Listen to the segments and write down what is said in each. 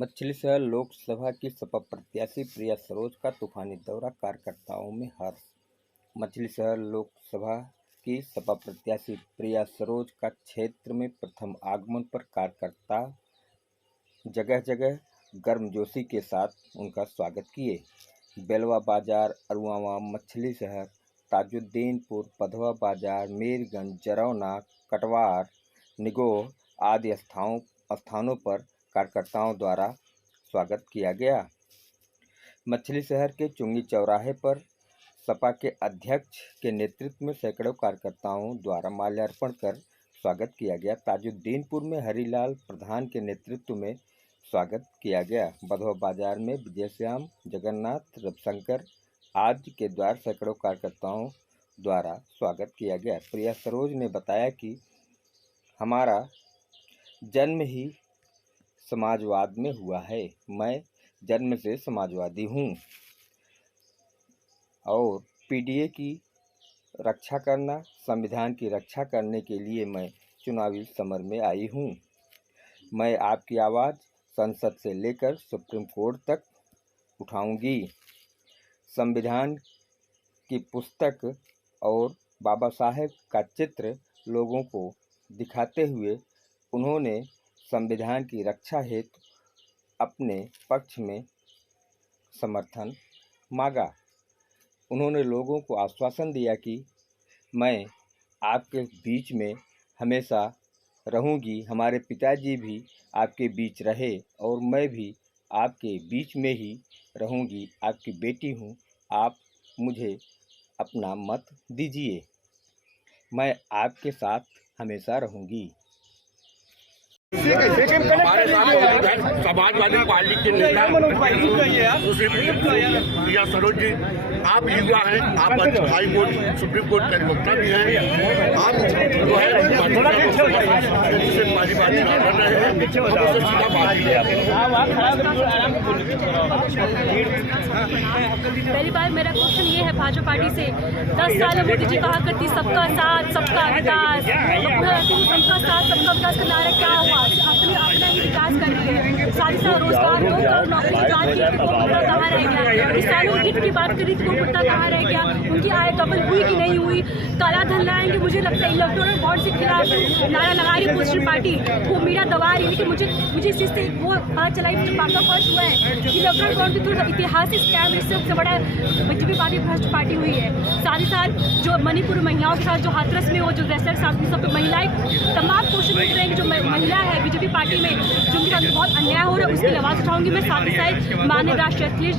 मछली शहर लोकसभा की सपा प्रत्याशी प्रिया सरोज का तूफानी दौरा, कार्यकर्ताओं में हर्ष। मछली शहर लोकसभा की सपा प्रत्याशी प्रिया सरोज का क्षेत्र में प्रथम आगमन पर कार्यकर्ता जगह जगह गर्मजोशी के साथ उनका स्वागत किए। बेलवा बाजार, अरुआवा, मछली शहर, ताजुद्दीनपुर, पधवा बाजार, मीरगंज, जरौना, कटवार, निगोह आदि स्थानों पर कार्यकर्ताओं द्वारा स्वागत किया गया। मछली शहर के चुंगी चौराहे पर सपा के अध्यक्ष के नेतृत्व में सैकड़ों कार्यकर्ताओं द्वारा माल्यार्पण कर स्वागत किया गया। ताजुद्दीनपुर में हरिलाल प्रधान के नेतृत्व में स्वागत किया गया। बधवा बाजार में विजय श्याम, जगन्नाथ, रविशंकर आदि के द्वारा सैकड़ों कार्यकर्ताओं द्वारा स्वागत किया गया। प्रिया सरोज ने बताया कि हमारा जन्म ही समाजवाद में हुआ है। मैं जन्म से समाजवादी हूँ और पीडीए की रक्षा करना, संविधान की रक्षा करने के लिए मैं चुनावी समर में आई हूँ। मैं आपकी आवाज़ संसद से लेकर सुप्रीम कोर्ट तक उठाऊंगी। संविधान की पुस्तक और बाबा साहेब का चित्र लोगों को दिखाते हुए उन्होंने संविधान की रक्षा हेतु अपने पक्ष में समर्थन मांगा। उन्होंने लोगों को आश्वासन दिया कि मैं आपके बीच में हमेशा रहूंगी। हमारे पिताजी भी आपके बीच रहे और मैं भी आपके बीच में ही रहूंगी। आपकी बेटी हूं, आप मुझे अपना मत दीजिए। मैं आपके साथ हमेशा रहूंगी। हमारे साथ समाजवादी पार्टी के नेता प्रिया सरोज जी, आप युवा हैं, आप हाई कोर्ट सुप्रीम कोर्ट के अधिवक्ता भी हैं। आप जो है पहली बात कर रहे हैं, सीधा बात पहली बार मेरा क्वेश्चन ये है भाजपा पार्टी से। 10 साल मोदी जी कहा करती सबका साथ सबका विकास, सबका साथ सबका विकास का नारा क्या हुआ? अपना ही विकास कर रही है। साथ ही साथ रोजगार, 2 करोड़ नौकरी कहाँ रह गया? किसानों हित की बात करी तो मुद्दा कहाँ रह गया? उनकी आय डबल हुई कि नहीं हुई? काला धन लाएंगे, मुझे लगता है इलेक्टोरल बॉन्ड के खिलाफ नारा लगा रही पोस्टर पार्टी, वो मीडिया दबा रही है। लेकिन मुझे इस चीज़ से वो बात चलाई जो पाका फर्स्ट हुआ है कि इलेक्टोरल बॉन्ड की थोड़ा ऐतिहासिक स्कैम, इससे सबसे बड़ा बीजेपी पार्टी भ्रष्ट पार्टी हुई है। साथ ही साथ जो मणिपुर महिलाओं के साथ जो हाथरस में वो जो रेसलर साथ सब पे महिलाएं तमाम क्वेश्चन पूछ रहे हैं कि जो महिला है बीजेपी पार्टी में जो उनके साथ बहुत अन्याय हो रहा है, उसकी आवाज़ उठाऊंगी मैं। साथ ही साथ माननीय राष्ट्रीय अखिलेश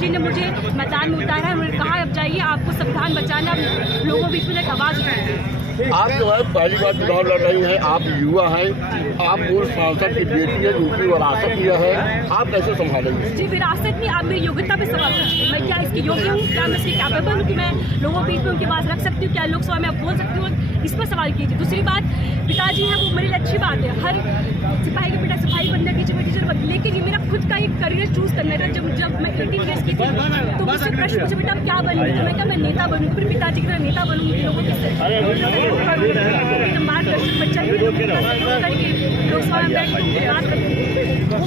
जी ने मुझे मैदान में उतारा है। उन्होंने कहा अब जाइए, आपको संविधान बचाना, लोगों के बीच में एक आवाज़ उठाएंगे। आप जो है पहली बार चुनाव लड़ रही हैं, आप युवा हैं, आप पूर्व सांसद की बेटी है, दूसरी विरासत यह है, आप कैसे संभालेंगे? जी, विरासत नहीं, आप मेरी योग्यता पे सवाल पूछिए। मैं क्या इसकी योग्य हूँ? क्या मैं इसकी कैपेबल हूँ कि मैं लोगों के बीच में उनकी बात रख सकती हूँ? क्या लोकसभा में आप बोल सकती हूँ? इस पर सवाल कीजिए। दूसरी बात, पिताजी है वो मेरे लिए अच्छी बात है। हर सिपाही के बेटा सिपाही बनना, टीचर बन, लेकिन ये मेरा खुद का एक करियर चूज करना था। जब मैं 18 ईयर्स की थी तो मुझसे प्रश्न पूछा, बेटा क्या बनूंगी? तो मैं क्या, मैं नेता बनूंगी। फिर पिताजी की तरह नेता बनूंगी, लोगों के मार्गदर्शन में चल लोकसभा में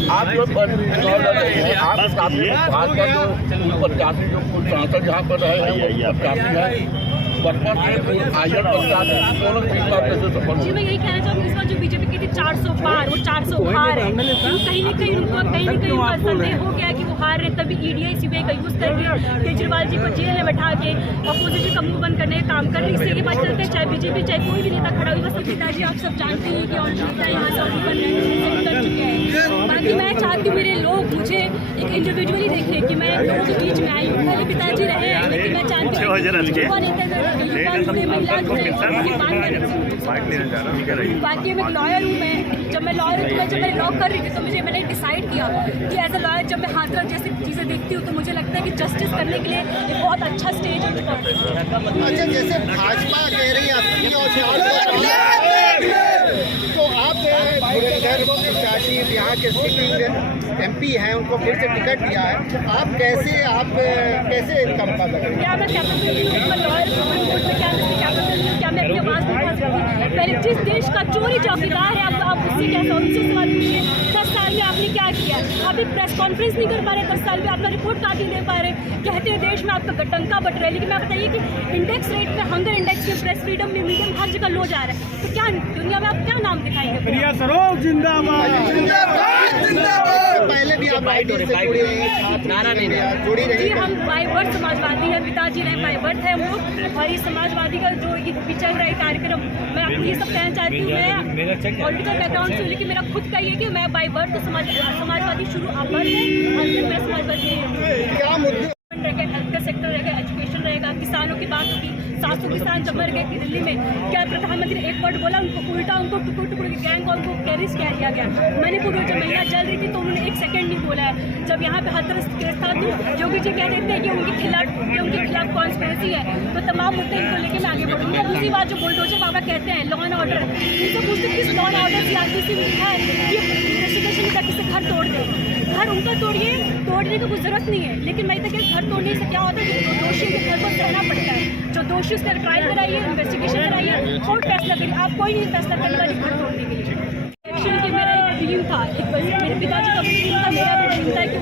आप जो चुनाव लड़ रहे हैं, आप भाजपा जो प्रत्याशी जो कुल सांसद जहाँ पर रहे हैं वो प्रत्याशी है वर्तमान में आयर प्रत्याशी। जी, मैं यही कहना चाहूँगी इस बार जो बीजेपी की थी 400 पार, वो 400 हार है। कहीं न कहीं उनको संदेह हो गया कि वो हार रहे, तभी ईडीआई सीबीआई का यूज़ करके केजरीवाल जी को जेल में बैठा के अपोजिशन का मुंह बंद करने का काम कर रहे। इससे ये बात चलते हैं चाहे बीजेपी चाहे कोई भी नेता खड़ा हुई, बस पिताजी आप सब जानते हैं कि और नेता यहाँ से कर चुके हैं। बाकी मैं चाहती हूँ मेरे लोग मुझे एक इंडिविजुअली देखें कि मैं लोगों के बीच में आई हूँ। पहले पिताजी रहे हैं, लेकिन मैं चाहती हूँ बाकी मैं एक लॉयर हूँ। मैं जब मैं लॉयर हूँ, जब मैं लॉ कर रही थी तो मैंने डिसाइड किया कि एज अ लॉयर जब मैं हाथरस जैसी चीज़ें देखती हूँ तो मुझे लगता है कि जस्टिस करने के लिए एक बहुत अच्छा स्टेज है। अच्छा, जैसे भाजपा कह रही तो आप धुरंधर प्रत्याशी यहाँ के सिटिंग एमपी हैं, उनको फिर से टिकट दिया है, आप कैसे इनका मुकाबला करेंगे? क्या मैं कैपेबल हूँ? लॉयर क्या मैं अपनी आवाज़ पहले जिस देश का चोरी चौकीदार है आप उससे कैसा उनसे सवाल पूछिए 10 साल में आपने क्या किया। आप एक प्रेस कॉन्फ्रेंस नहीं कर पा रहे 10 साल में, अपना रिपोर्ट कार्ड नहीं दे पा रहे। कहते हैं देश में आपका गटंका बट रहा है, लेकिन मैं बताइए कि इंडेक्स रेट पे, हंगर इंडेक्स में, प्रेस फ्रीडम में, मीडियम हर जगह लो जा रहा है। तो क्या दुनिया में आप क्या नाम दिखाएंगे? प्रिया सरोज जिंदाबाद। पहले भी आप राइट से जुड़ी रही जी, हम बाय बर्थ समाजवादी हैं, पिताजी रहे बाय बर्थ है हम लोग, और ये समाजवादी का जो ये चल रहा है कार्यक्रम, मैं आपको ये सब कहना चाहती हूँ। मैं पॉलिटिकल बैकग्राउंड से, लेकिन मेरा खुद का ये कि मैं बाय बर्थ समाजवादी शुरू बर्थ है, अंतिम मैं समाजवादी क्या मुद्दे रहेगा, हेल्थ केयर सेक्टर रहेगा, एजुकेशन रहेगा, किसानों की बात होगी। 700 किसान जब मर गए दिल्ली में, क्या प्रधानमंत्री ने एक वर्ड बोला? उनको उल्टा उनको टुकड़ टुकड़ के गैंग और उनको टेररिस्ट कह दिया गया। मणिपुर में जब महिला जल रही थी तो उन्होंने एक सेकंड नहीं बोला है। जब यहाँ पे हाथरस केस था तो योगी जी कह देते हैं कि उनके खिलाफ कॉन्स्पिरेसी है, तो तमाम मुद्दे इनको लेके मैं आगे बढ़ूंगी। दूसरी बात जो बुलडोजर बाबा कहते हैं लॉ एंड ऑर्डर, इनसे पूछते किस लॉ एंड ऑर्डर सीआरपीसी में लिखा है कि इन्वेस्टिगेशन तक किसी घर तोड़ दे। घर उनका तोड़िए, तोड़ने की कोई जरूरत नहीं है, लेकिन मैं तो घर तोड़ने से क्या होता है कि दोषी के घर को सहना पड़ता है। जो दोषी उसका ट्रायल कराइए, इन्वेस्टिगेशन कराइए, कोर्ट फैसला करिए। आप कोई नहीं फैसला करेगा घर तोड़ने के लिए। इलेक्शन की मेरा एक ड्रीम था, मेरे पिताजी का भी ड्रीम था, मेरा भी ड्रीम था कि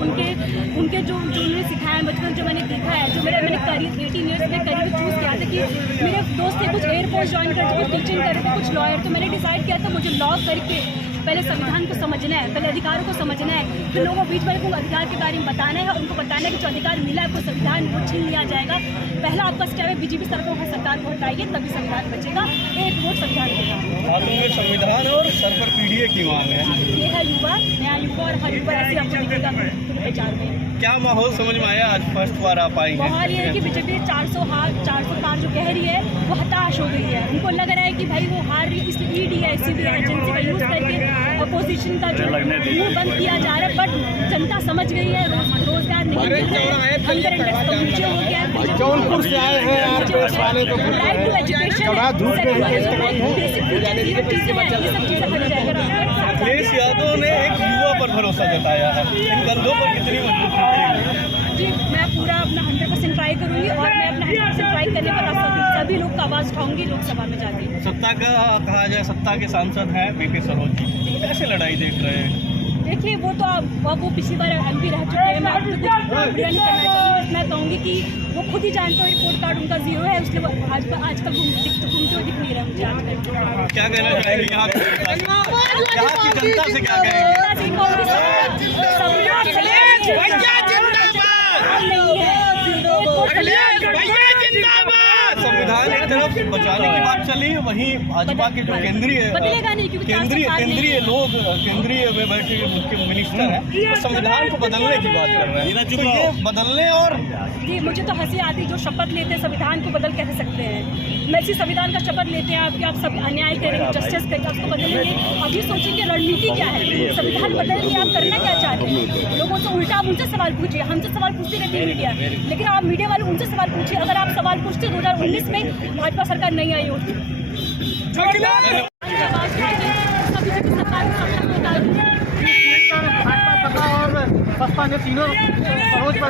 उनके जो उन्होंने सिखाया है बचपन, जो मैंने देखा है, जो मैंने करियर 18 ईयर्स में करियर चूज़ किया था कि मेरे दोस्त थे कुछ एयरफोर्स ज्वाइन कर रहे थे, कुछ टीचिंग कर रहे थे, कुछ लॉयर। तो मैंने डिसाइड किया था मुझे लॉ करके पहले संविधान को समझना है, पहले अधिकारों को समझना है, फिर लोगों को बीच में अधिकार के बारे में बताना है, उनको बताना है कि जो अधिकार मिला है आपको संविधान वो छीन लिया जाएगा। पहला आपका स्टेप है बीजेपी सरकार को हटाइए, तभी संविधान बचेगा। एक वोट संविधान देगा। हाथों में संविधान और सर पर पीढ़ी की मांग है। ये है युवा, नया युवा, और हर युवा ऐसे आपको दिखेगा प्रचार में। क्या माहौल समझ में आया आज फर्स्ट बार आप आई हैं? माहौल ये है कि बीजेपी 400 पार जो कह रही है वो हताश हो गई है। उनको लग रहा है कि भाई वो हार रही है, इसलिए ईडी है, सीबीआई एजेंसी का यूज़ करके अपोजिशन का जो मुंह बंद किया जा रहा है। बट जनता समझ गई है, रोजगार नहीं मिल रहा है, हंगर इंडेक्स तो नीचे हो गया है। जौनपुर से आए हैं यार, प्रेस वाले तो right to education, basic feature, ये सब चीज़ें हट जाएगा। अखिलेश यादव ने एक युवा पर भरोसा जताया है, इन बंदों पर कितनी मजबूत है? जी, मैं पूरा अपना 100% ट्राई करूँगी, और मैं अपना 100% ट्राई करने पर सभी लोग का आवाज़ उठाऊंगी लोकसभा में जाके। सत्ता का कहा जाए, सत्ता के सांसद हैं बीपी सरोज जी, कैसे लड़ाई देख रहे हैं? देखिए वो तो वो पिछली बार MP रह चुके हैं। मैं आपको कुछ नहीं करना चाहूँगी, मैं कहूँगी कि वो खुद ही जानते हो रिपोर्ट कार्ड उनका 0 है, इसलिए आजकल घूमते हुए दिख नहीं रहा मुझे आजकल। क्या कहना चाहेंगे यहाँ की जनता से? क्या कहेंगे? संविधान एक तरफ बचाने की बात चली, वहीं भाजपा के जो केंद्रीय लोग केंद्रीय में बैठे मुख्य मिनिस्टर हैं, वो संविधान को बदलने की बात कर रहे हैं। तो ये बदलने और जी मुझे तो हंसी आती, जो शपथ लेते हैं संविधान को बदल कैसे सकते हैं। मैं इसी संविधान का शपथ लेते हैं आप सब अन्याय करेंगे, जस्टिस करेंगे, उसको बदलेंगे। अभी सोचेंगे रणनीति क्या है, संविधान बदलेंगे, आप करना क्या चाहते हैं। लोगों से उल्टा आप उनसे सवाल पूछिए, हमसे सवाल पूछती रहती है मीडिया, लेकिन आप मीडिया वाले उनसे सवाल पूछिए। अगर आप सवाल पूछते 2019 में भाजपा सरकार नहीं आई होती। बसपा ने तीनों सरोज पर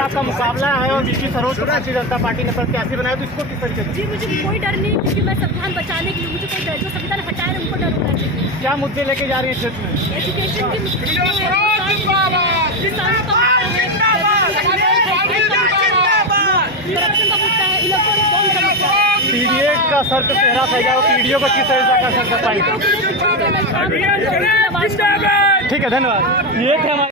आपका मुकाबला है और बीपी सरोज को भारतीय जनता पार्टी ने प्रत्याशी बनाया, तो इसको किस तरीके से? जी मुझे कोई डर नहीं, क्योंकि मैं संविधान बचाने के लिए, मुझे कोई डर, जो संविधान हटाए उनको डर होना चाहिए। क्या मुद्दे लेके जा रही है क्षेत्र में? एजुकेशन की किसानों का करप्शन का मुद्दा है, इलेक्ट्रॉनिक बॉन्ड का मुद्दा है। पीडीए का सर पे चेहरा फैला और पीडीओ को किस तरह से आकर्षण कर पाएंगे? ठीक है, धन्यवाद। ये थे हमारे